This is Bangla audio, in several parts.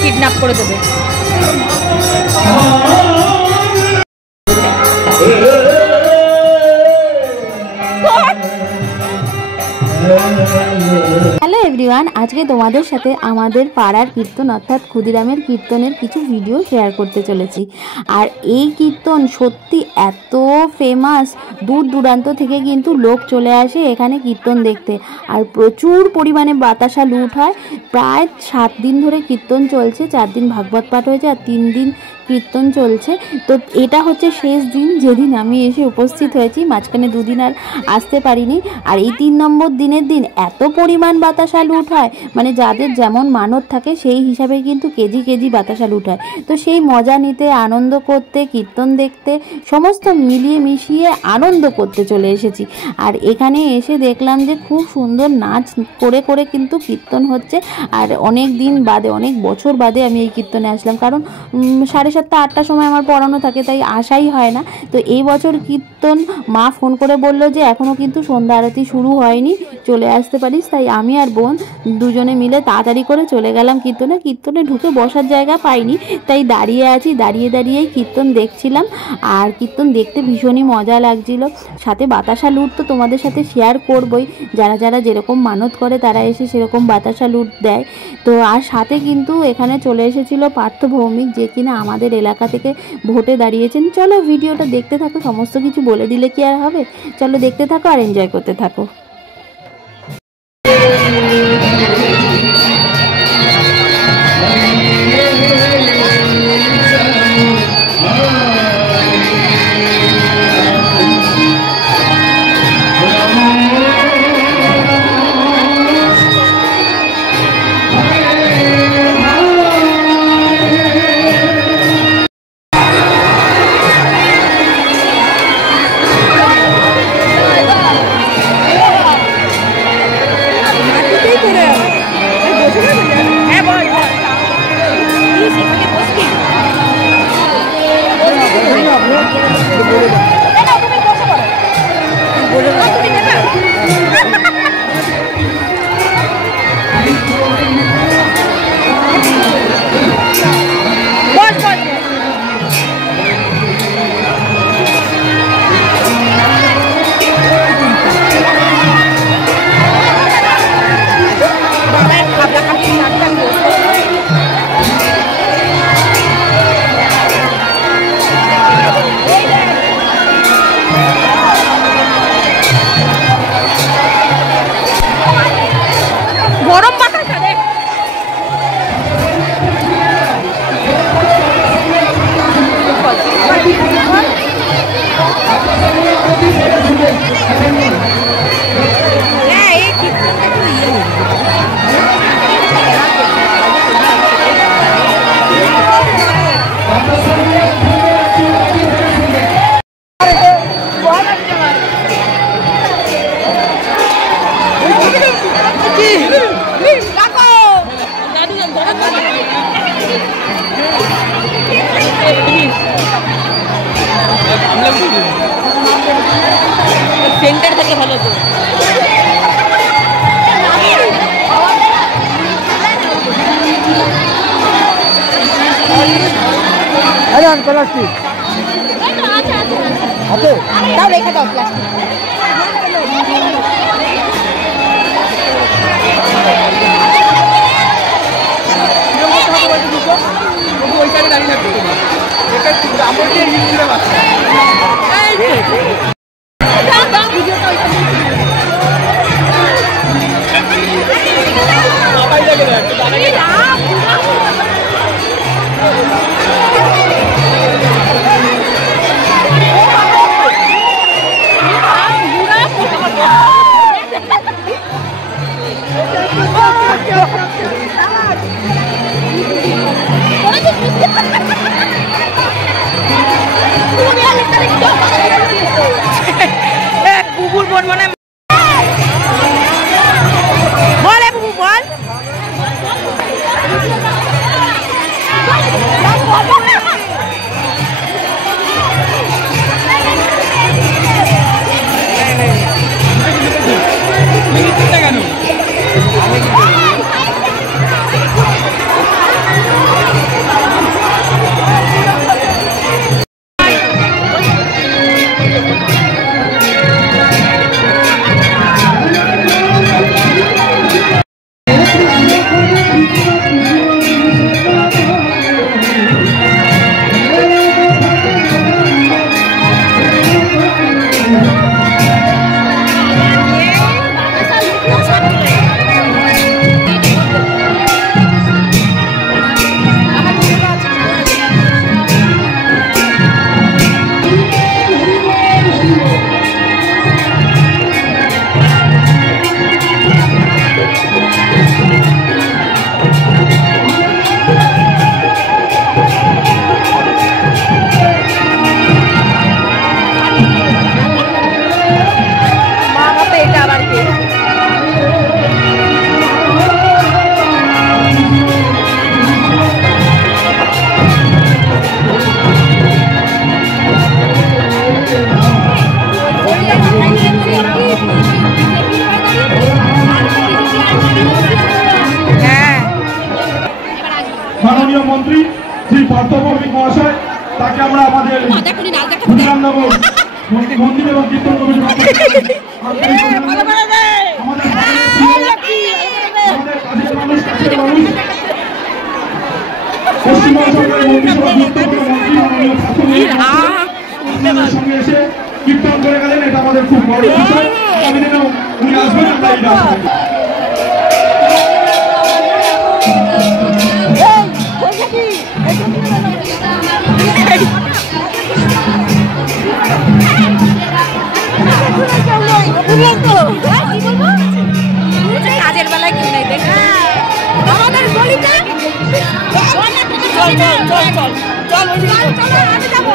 কিডন্যাপ করে দেবে। হ্যালো এভরিওয়ান, আজকে তোমাদের সাথে আমাদের পাড়ার কীর্তন অর্থাৎ ক্ষুদিরামের কীর্তনের কিছু ভিডিও শেয়ার করতে চলেছি। আর এই কীর্তন সত্যি এত ফেমাস, দূর দূরান্ত থেকে কিন্তু লোক চলে আসে এখানে কীর্তন দেখতে। আর প্রচুর পরিমাণে বাতাসা লুট হয়। প্রায় 7 দিন ধরে কীর্তন চলছে, 4 দিন ভাগবত পাঠ হয়েছে আর 3 দিন কীর্তন চলছে। তো এটা হচ্ছে শেষ দিন যেদিন আমি এসে উপস্থিত হয়েছি, মাঝখানে 2 দিন আর আসতে পারিনি। আর এই 3 নম্বর দিনের দিন এত পরিমাণ বাতাসা লুট হয়, মানে যাদের যেমন মানত থাকে সেই হিসাবে কিন্তু কেজি কেজি বাতাসা লুট হয়। তো সেই মজা নিতে, আনন্দ করতে, কীর্তন দেখতে, সমস্ত মিলিয়ে মিশিয়ে আনন্দ করতে চলে এসেছি। আর এখানে এসে দেখলাম যে খুব সুন্দর নাচ করে করে কিন্তু কীর্তন হচ্ছে। আর অনেক দিন বাদে, অনেক বছর বাদে আমি এই কীর্তনে আসলাম, কারণ 7:30 8টার সময় আমার পড়ানো থাকে, তাই আসাই হয় না। তো এই বছর কীর্তন মা ফোন করে বলল যে এখনও কিন্তু সন্ধ্যা আরতি শুরু হয়নি, চলে আসতে পারিস। তাই আমি আর বোন দুজনে মিলে তাড়াতাড়ি করে চলে গেলাম কীর্তনে। কীর্তনে ঢুকে বসার জায়গা পাইনি, তাই দাঁড়িয়ে আছি, দাঁড়িয়ে দাঁড়িয়েই কীর্তন দেখছিলাম। আর কীর্তন দেখতে ভীষণই মজা লাগছিল। সাথে বাতাসা লুট তো তোমাদের সাথে শেয়ার করবই, যারা যারা যেরকম মানত করে তারা এসে সেরকম বাতাসা লুট দেয়। তো আর সাথে কিন্তু এখানে চলে এসেছিল পার্থ ভৌমিক, যে কিনা আমাদের এলাকা থেকে ভোটে দাঁড়িয়েছেন। চলো ভিডিওটা দেখতে থাকো, সমস্ত কিছু বলে দিলে কি আর হবে। চলো দেখতে থাকো আর এনজয় করতে থাকো। সেন্টার থেকে ভালো তো প্লাস্টিক হাতে দাও, রেখে দাও প্লাস্টিক। ওই সাইডে দাঁড়িয়ে থাকবে তোমার এটা আমার দিয়ে হিল বাচ্চা বুবুর বোন মানে বলে বুবু বল কেন মাননীয় মন্ত্রী শ্রী পার্থ ভৌমিক মহাশয়, তাকে আমরা আমাদের ক্ষুদিরামনগর মন্দির এবং কীর্তন কমিটির পক্ষ থেকে আমাদের কাছের মানুষ পশ্চিমবঙ্গ সরকারের মন্ত্রিসভার গুরুত্বপূর্ণ মন্ত্রী মাননীয় সঙ্গে এসে কীর্তন করে গেলেন। এটা আমাদের খুব বড় বিষয়। আগামী দিনেও উনি আসবেন, আমরা এই আসবেন। কাজের বেলায় কেউ নাই দেখ আমাদের গলিতে চল চল চল চল চল আমি যাবো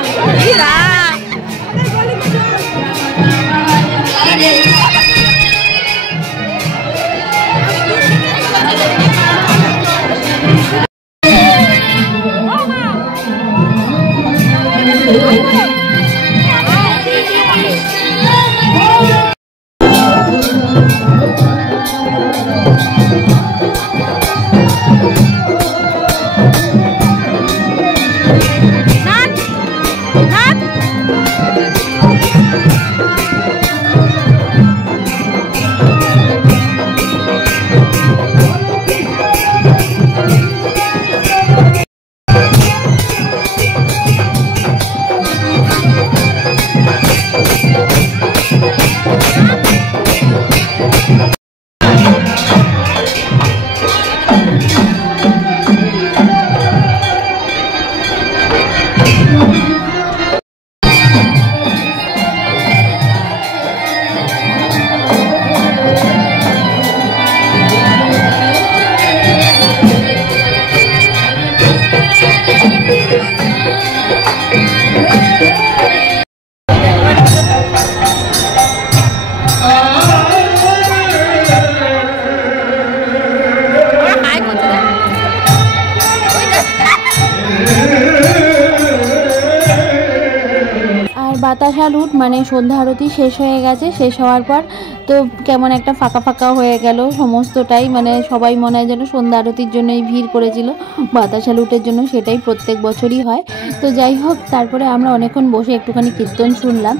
বাতাসা লুট মানে সন্ধ্যা আরতি শেষ হয়ে গেছে। শেষ হওয়ার পর তো কেমন একটা ফাঁকা ফাঁকা হয়ে গেল সমস্তটাই, মানে সবাই মনে হয় যেন সন্ধ্যা আরতির জন্যই ভিড় করেছিল, বাতাসা লুটের জন্য। সেটাই প্রত্যেক বছরই হয়। তো যাই হোক, তারপরে আমরা অনেকক্ষণ বসে একটুখানি কীর্তন শুনলাম।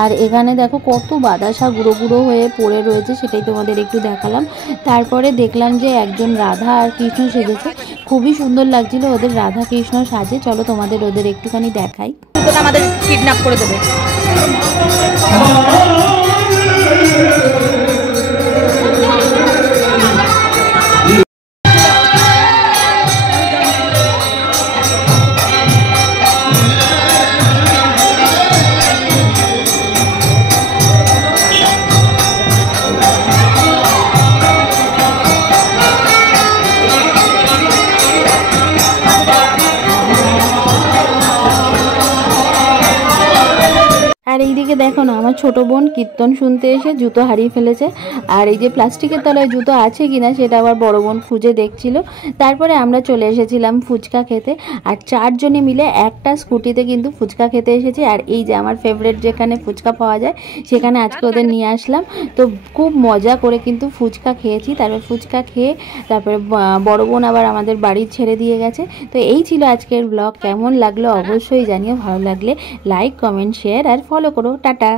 আর এখানে দেখো কত বাতাসা গুঁড়ো গুঁড়ো হয়ে পড়ে রয়েছে, সেটাই তোমাদের একটু দেখালাম। তারপরে দেখলাম যে একজন রাধা আর কৃষ্ণ সেজেছে, খুবই সুন্দর লাগছিল ওদের রাধা কৃষ্ণ সাজে। চলো তোমাদের ওদের একটুখানি দেখাই। আমাদের কিডন্যাপ করে দেবে। আর এইদিকে দেখো না, আমার ছোট বোন কীর্তন শুনতে এসে জুতো হারিয়ে ফেলেছে। আর এই যে প্লাস্টিকের তলায় জুতো আছে কিনা সেটা আবার বড় বোন খুঁজে দেখছিল। তারপরে আমরা চলে এসেছিলাম ফুচকা খেতে। আর চারজনে মিলে একটা স্কুটিতে কিন্তু ফুচকা খেতে এসেছি। আর এই যে আমার ফেভারিট যেখানে ফুচকা পাওয়া যায় সেখানে আজকে ওদের নিয়ে আসলাম। তো খুব মজা করে কিন্তু ফুচকা খেয়েছি। তারপর ফুচকা খেয়ে তারপরে বড় বোন আবার আমাদের বাড়ি ছেড়ে দিয়ে গেছে। তো এই ছিল আজকের ব্লগ। কেমন লাগলো অবশ্যই জানিও। ভালো লাগলে লাইক, কমেন্ট, শেয়ার আর ফলো করো। টাটা।